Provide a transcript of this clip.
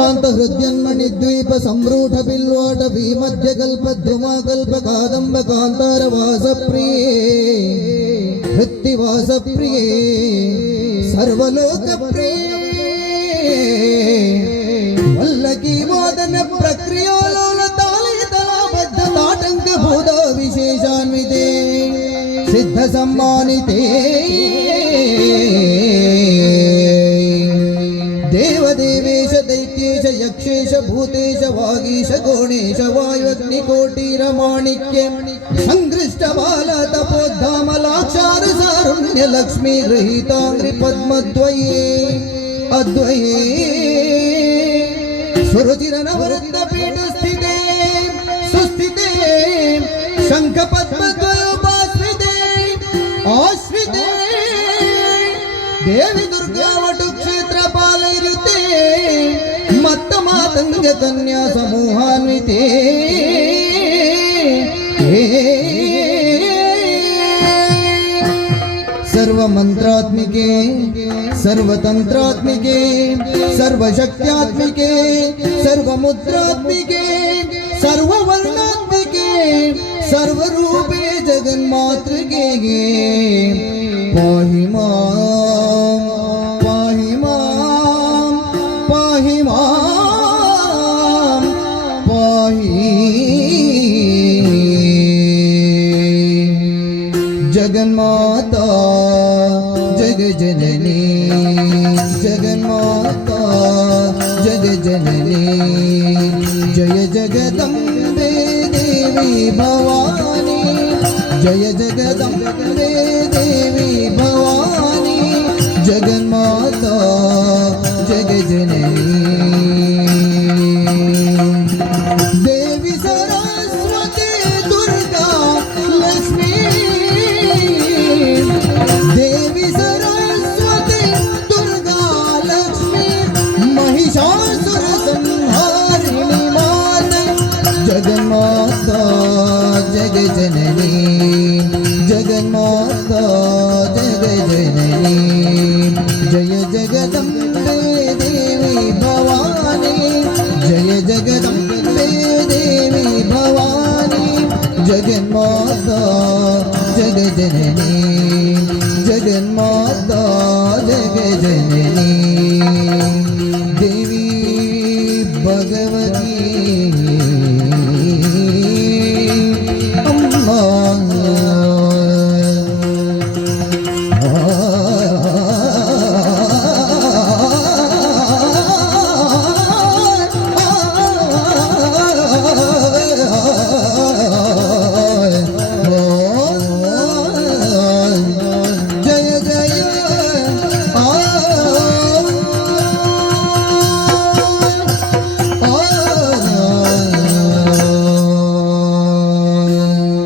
हृद्यन्मणिद्वीप सम्रूढ बिल्वाट भीमध्यकल्प ध्रुमाकल्प कादम्ब कान्तार वासप्रिये हृत्तिवासप्रिये सर्वलोकप्रिये वल्लकी वादन प्रक्रियोलोल तालयतलाबद्ध ताटंक भूत विशेषान्विते सिद्ध सम्मानिते देवदेवेश दैत्येश यक्षेश भूतेश वागीश गौणेश वायुग्निकोटिरमाणिक्य संगृष्ट बाल तपोद्धामलाक्षार सारुण्य लक्ष्मी गृहीतांग्रि पद्मद्वये अद्वये सुरुचिरनवरत्न पीठ स्थिते सुस्थिते शंख पद्मद्वयोपाश्रिते आश्रिते देवी दुर्गा वटु क्षेत्र पालयते मत्त मातंग कन्या समूहान्विते सर्वमंत्रात्मिके सर्वतंत्रात्मिके सर्वशक्त्यात्मिके सर्वमुद्रात्मिके सर्ववर्णात्मिके सर्वरूपे जगन्मातृके पाहि मां पाहि मां पाहि मां पाहि जगन्माता जगजननी जगन्माता जगजननी जय जगदम्बे देवी भवानी जय जगदम्बे देवी भवानी जगन्माता जगजननी देवी सरस्वती दुर्गा लक्ष्मी देवी सरस्वती दुर्गा लक्ष्मी महिषासुर संहारिणी माता जगन्माता जगजननी जगन्माता जगजननी जय जगदम्बे देवी भवानी जय जगदम्बे देवी भवानी जगन्माता जगजननी जगन्माता जगजननी देवी भगवती